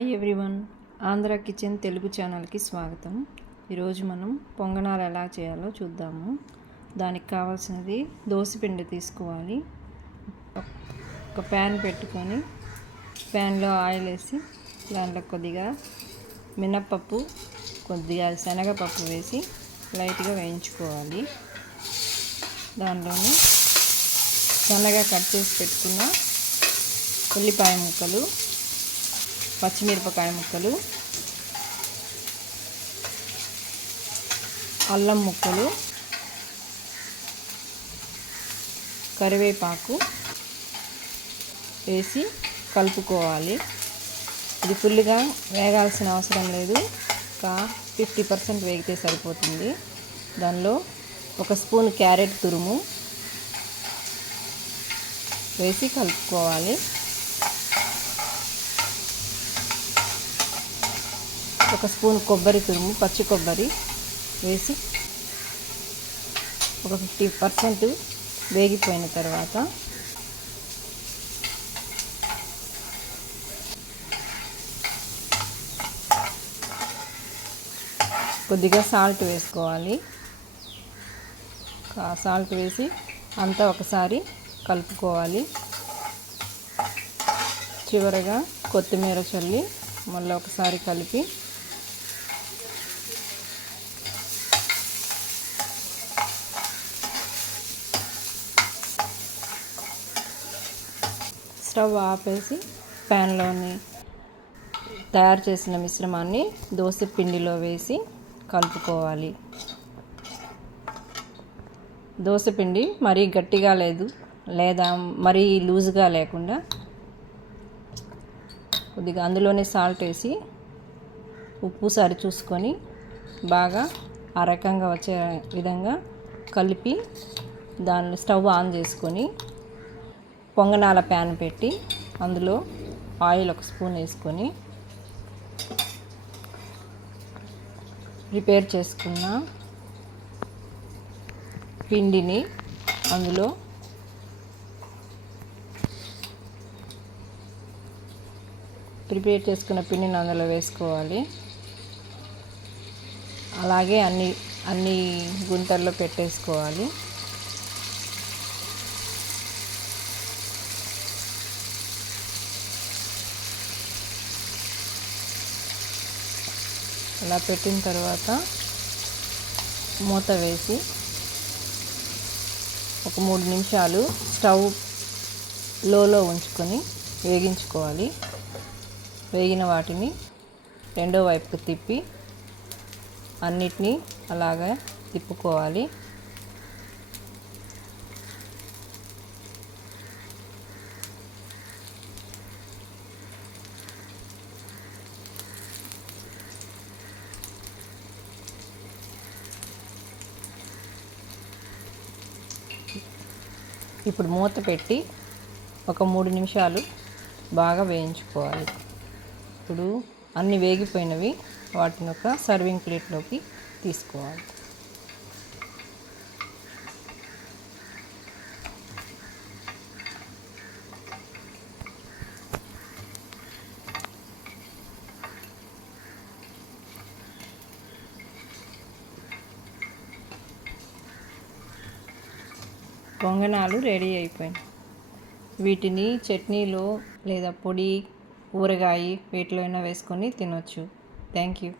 Hi everyone Andhra kitchen Telugu ఛానల్కి స్వాగతం. ఈరోజు మనం పొంగనాలు ఎలా చేయాలో చూద్దాము. దానికి కావాల్సినది దోశపిండి తీసుకోవాలి. ఒక ప్యాన్ పెట్టుకొని ప్యాన్లో ఆయిల్ వేసి దాంట్లో కొద్దిగా మినప్పప్పు కొద్దిగా శనగపప్పు వేసి లైట్గా వేయించుకోవాలి. దానిలోని సన్నగా కట్ చేసి పెట్టుకున్న ఉల్లిపాయ ముక్కలు పచ్చిమిరపకాయ ముక్కలు అల్లం ముక్కలు కరివేపాకు వేసి కలుపుకోవాలి. ఇది ఫుల్గా వేగాల్సిన అవసరం లేదు. ఒక ఫిఫ్టీ పర్సెంట్ వేగితే సరిపోతుంది. దానిలో ఒక స్పూన్ క్యారెట్ తురుము వేసి కలుపుకోవాలి. ఒక స్పూన్ కొబ్బరి తురుము పచ్చి కొబ్బరి వేసి ఒక ఫిఫ్టీ పర్సెంట్ వేగిపోయిన తర్వాత కొద్దిగా సాల్ట్ వేసుకోవాలి. సాల్ట్ వేసి అంతా ఒకసారి కలుపుకోవాలి. చివరగా కొత్తిమీర చల్లి మళ్ళీ ఒకసారి కలిపి స్టవ్ ఆపేసి ప్యాన్లోని తయారు చేసిన మిశ్రమాన్ని దోశ పిండిలో వేసి కలుపుకోవాలి. దోశ పిండి మరీ గట్టిగా లేదు లేదా మరీ లూజ్గా లేకుండా కొద్దిగా అందులోనే సాల్ట్ వేసి ఉప్పు సరి చూసుకొని బాగా ఆ రకంగా వచ్చే విధంగా కలిపి దాన్ని స్టవ్ ఆన్ చేసుకొని పొంగనాల ప్యాన్ పెట్టి అందులో ఆయిల్ ఒక స్పూన్ వేసుకొని ప్రిపేర్ చేసుకున్న పిండిని అందులో ప్రిపేర్ చేసుకున్న పిండిని అందులో వేసుకోవాలి. అలాగే అన్ని అన్ని గుంతల్లో పెట్టేసుకోవాలి. అలా పెట్టిన తర్వాత మూత వేసి ఒక మూడు నిమిషాలు స్టవ్ లోలో ఉంచుకొని వేగించుకోవాలి. వేగిన వాటిని రెండో వైపుకు తిప్పి అన్నిటినీ అలాగా తిప్పుకోవాలి. ఇప్పుడు మూత పెట్టి ఒక మూడు నిమిషాలు బాగా వేయించుకోవాలి. ఇప్పుడు అన్నీ వేగిపోయినవి వాటిని ఒక సర్వింగ్ ప్లేట్లోకి తీసుకోవాలి. పొంగనాలు రెడీ అయిపోయినాయి. వీటిని చట్నీలో లేదా పొడి ఊరగాయ వీటిలో అయినా వేసుకొని తినొచ్చు. Thank you.